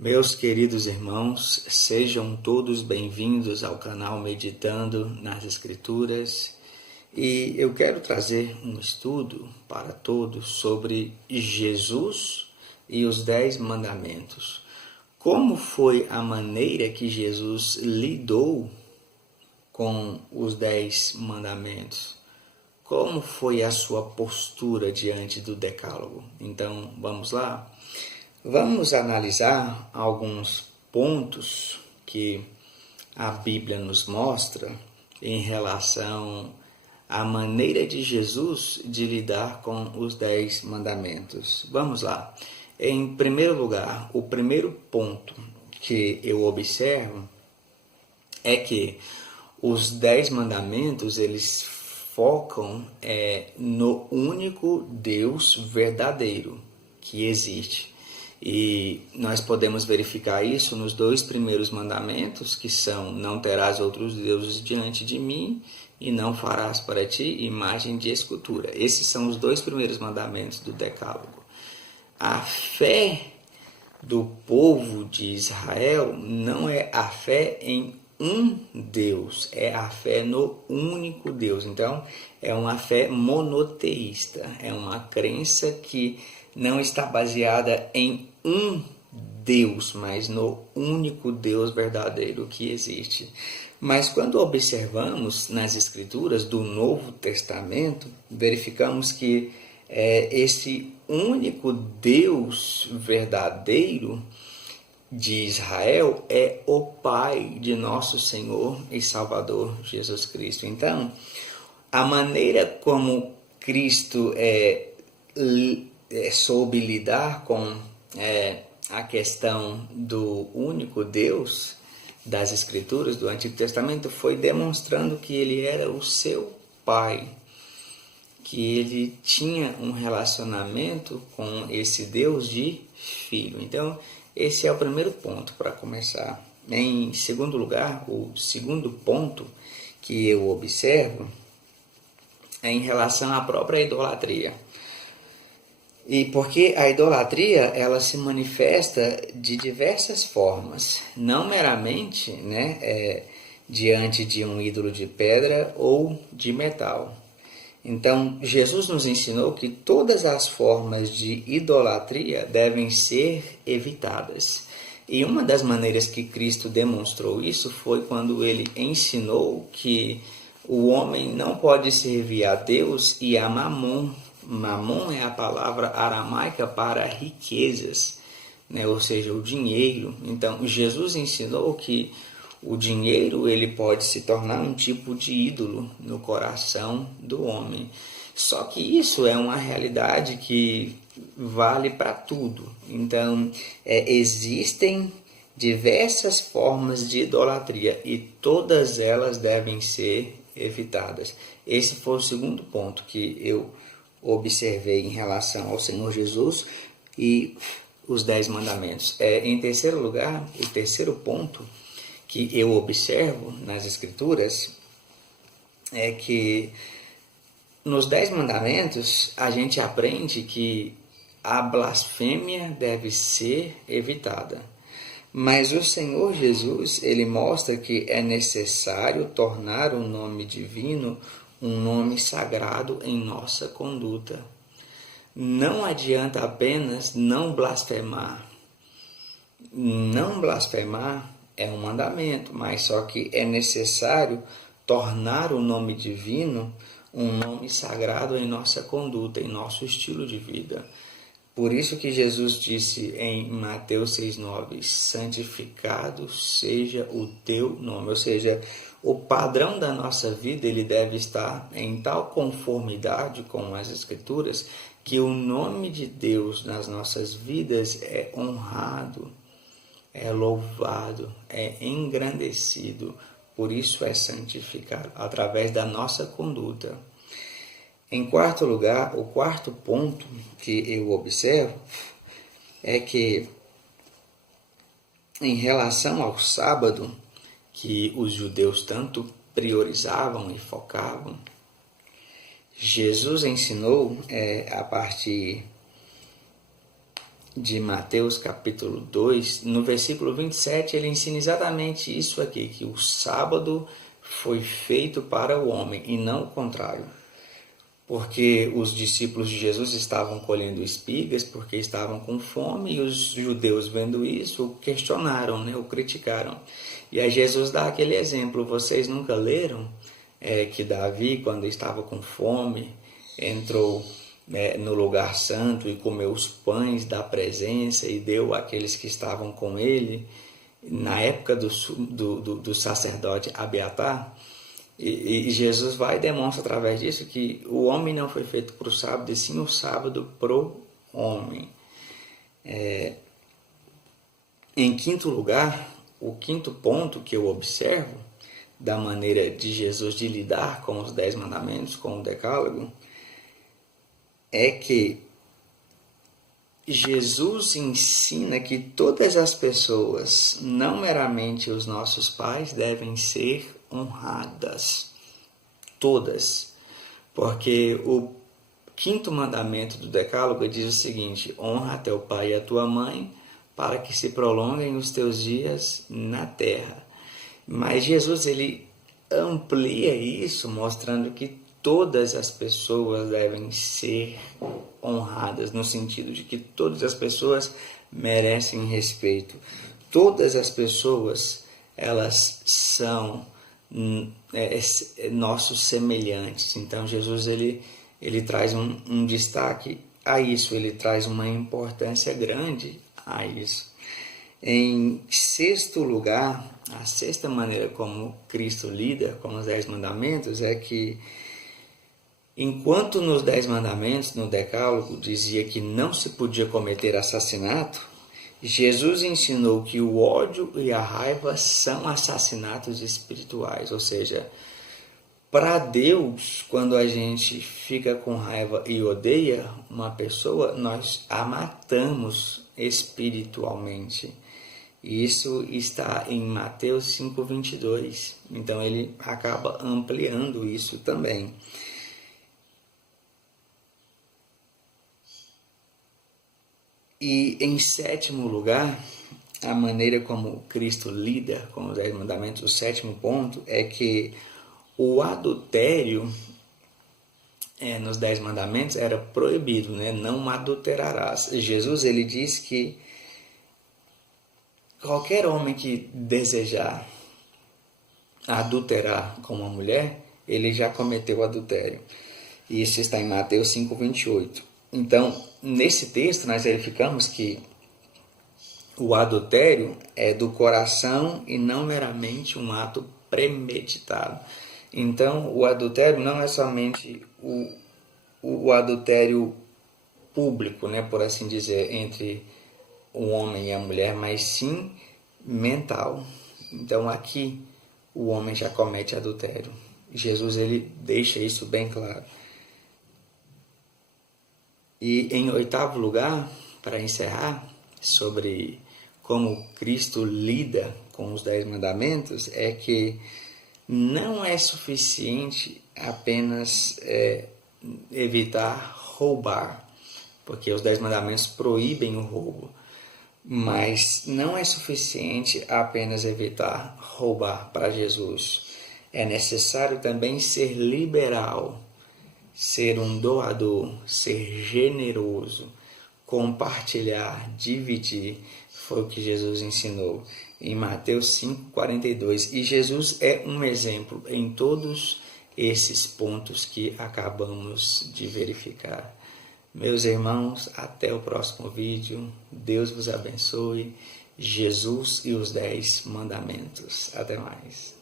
Meus queridos irmãos, sejam todos bem-vindos ao canal Meditando nas Escrituras. E eu quero trazer um estudo para todos sobre Jesus e os 10 mandamentos. Como foi a maneira que Jesus lidou com os 10 mandamentos? Como foi a sua postura diante do decálogo? Então, vamos lá? Vamos analisar alguns pontos que a Bíblia nos mostra em relação à maneira de Jesus de lidar com os 10 mandamentos. Vamos lá. Em primeiro lugar, o primeiro ponto que eu observo é que os 10 mandamentos, eles focam no único Deus verdadeiro que existe. E nós podemos verificar isso nos 2 primeiros mandamentos, que são: não terás outros deuses diante de mim e não farás para ti imagem de escultura. Esses são os 2 primeiros mandamentos do Decálogo. A fé do povo de Israel não é a fé em um Deus, é a fé no único Deus. Então, é uma fé monoteísta, é uma crença que não está baseada em um Deus, mas no único Deus verdadeiro que existe. Mas quando observamos nas Escrituras do Novo Testamento, verificamos que esse único Deus verdadeiro de Israel é o Pai de nosso Senhor e Salvador Jesus Cristo. Então, a maneira como Cristo soube lidar com a questão do único Deus das Escrituras do Antigo Testamento foi demonstrando que ele era o seu Pai, que ele tinha um relacionamento com esse Deus de filho. Então, esse é o primeiro ponto para começar. Em segundo lugar, o segundo ponto que eu observo é em relação à própria idolatria. E porque a idolatria, ela se manifesta de diversas formas, não meramente diante de um ídolo de pedra ou de metal. Então, Jesus nos ensinou que todas as formas de idolatria devem ser evitadas. E uma das maneiras que Cristo demonstrou isso foi quando ele ensinou que o homem não pode servir a Deus e a Mamon. Mamon é a palavra aramaica para riquezas, ou seja, o dinheiro. Então, Jesus ensinou que o dinheiro ele pode se tornar um tipo de ídolo no coração do homem. Só que isso é uma realidade que vale para tudo. Então, existem diversas formas de idolatria e todas elas devem ser evitadas. Esse foi o segundo ponto que eu observei em relação ao Senhor Jesus e os 10 mandamentos. Em terceiro lugar, o terceiro ponto que eu observo nas Escrituras é que nos 10 mandamentos a gente aprende que a blasfêmia deve ser evitada. Mas o Senhor Jesus, ele mostra que é necessário tornar o nome divino um nome sagrado em nossa conduta. Não adianta apenas não blasfemar. Não blasfemar é um mandamento, mas só que é necessário tornar o nome divino um nome sagrado em nossa conduta, em nosso estilo de vida. Por isso que Jesus disse em Mateus 6,9, santificado seja o teu nome, ou seja, o padrão da nossa vida ele deve estar em tal conformidade com as Escrituras que o nome de Deus nas nossas vidas é honrado, é louvado, é engrandecido, por isso é santificado, através da nossa conduta. Em quarto lugar, o quarto ponto que eu observo é que, em relação ao sábado, que os judeus tanto priorizavam e focavam, Jesus ensinou a partir de Mateus capítulo 2, no versículo 27, ele ensina exatamente isso aqui, que o sábado foi feito para o homem e não o contrário. Porque os discípulos de Jesus estavam colhendo espigas porque estavam com fome, e os judeus, vendo isso, o questionaram, o criticaram. E aí Jesus dá aquele exemplo: vocês nunca leram que Davi, quando estava com fome, entrou no lugar santo e comeu os pães da presença e deu àqueles que estavam com ele, na época do sacerdote Abiatar? E Jesus vai e demonstra através disso que o homem não foi feito para o sábado, e sim o sábado para o homem. Em quinto lugar, o quinto ponto que eu observo da maneira de Jesus de lidar com os 10 mandamentos, com o decálogo, é que Jesus ensina que todas as pessoas, não meramente os nossos pais, devem ser honradas. Todas. Porque o quinto mandamento do decálogo diz o seguinte: honra a teu pai e a tua mãe, para que se prolonguem os teus dias na terra. Mas Jesus, ele amplia isso, mostrando que todas as pessoas devem ser honradas, no sentido de que todas as pessoas merecem respeito. Todas as pessoas, elas são nossos semelhantes. Então Jesus, ele traz um destaque a isso, ele traz uma importância grande a isso. Em sexto lugar, a sexta maneira como Cristo lida com os 10 mandamentos é que, enquanto nos 10 mandamentos, no decálogo, dizia que não se podia cometer assassinato, Jesus ensinou que o ódio e a raiva são assassinatos espirituais. Ou seja, para Deus, quando a gente fica com raiva e odeia uma pessoa, nós a matamos espiritualmente. Isso está em Mateus 5:22. Então ele acaba ampliando isso também. E em sétimo lugar, a maneira como Cristo lida com os 10 mandamentos, o sétimo ponto é que o adultério nos 10 mandamentos era proibido, não adulterarás. Jesus, ele diz que qualquer homem que desejar adulterar com uma mulher, ele já cometeu adultério. E isso está em Mateus 5:28. Então, nesse texto, nós verificamos que o adultério é do coração e não meramente um ato premeditado. Então, o adultério não é somente o adultério público, por assim dizer, entre o homem e a mulher, mas sim mental. Então, aqui, o homem já comete adultério. Jesus, ele deixa isso bem claro. E em oitavo lugar, para encerrar, sobre como Cristo lida com os 10 mandamentos, é que não é suficiente apenas evitar roubar, porque os 10 mandamentos proíbem o roubo, mas não é suficiente apenas evitar roubar para Jesus. É necessário também ser liberal, ser um doador, ser generoso, compartilhar, dividir. Foi o que Jesus ensinou em Mateus 5:42. E Jesus é um exemplo em todos esses pontos que acabamos de verificar. Meus irmãos, até o próximo vídeo. Deus vos abençoe. Jesus e os 10 mandamentos. Até mais.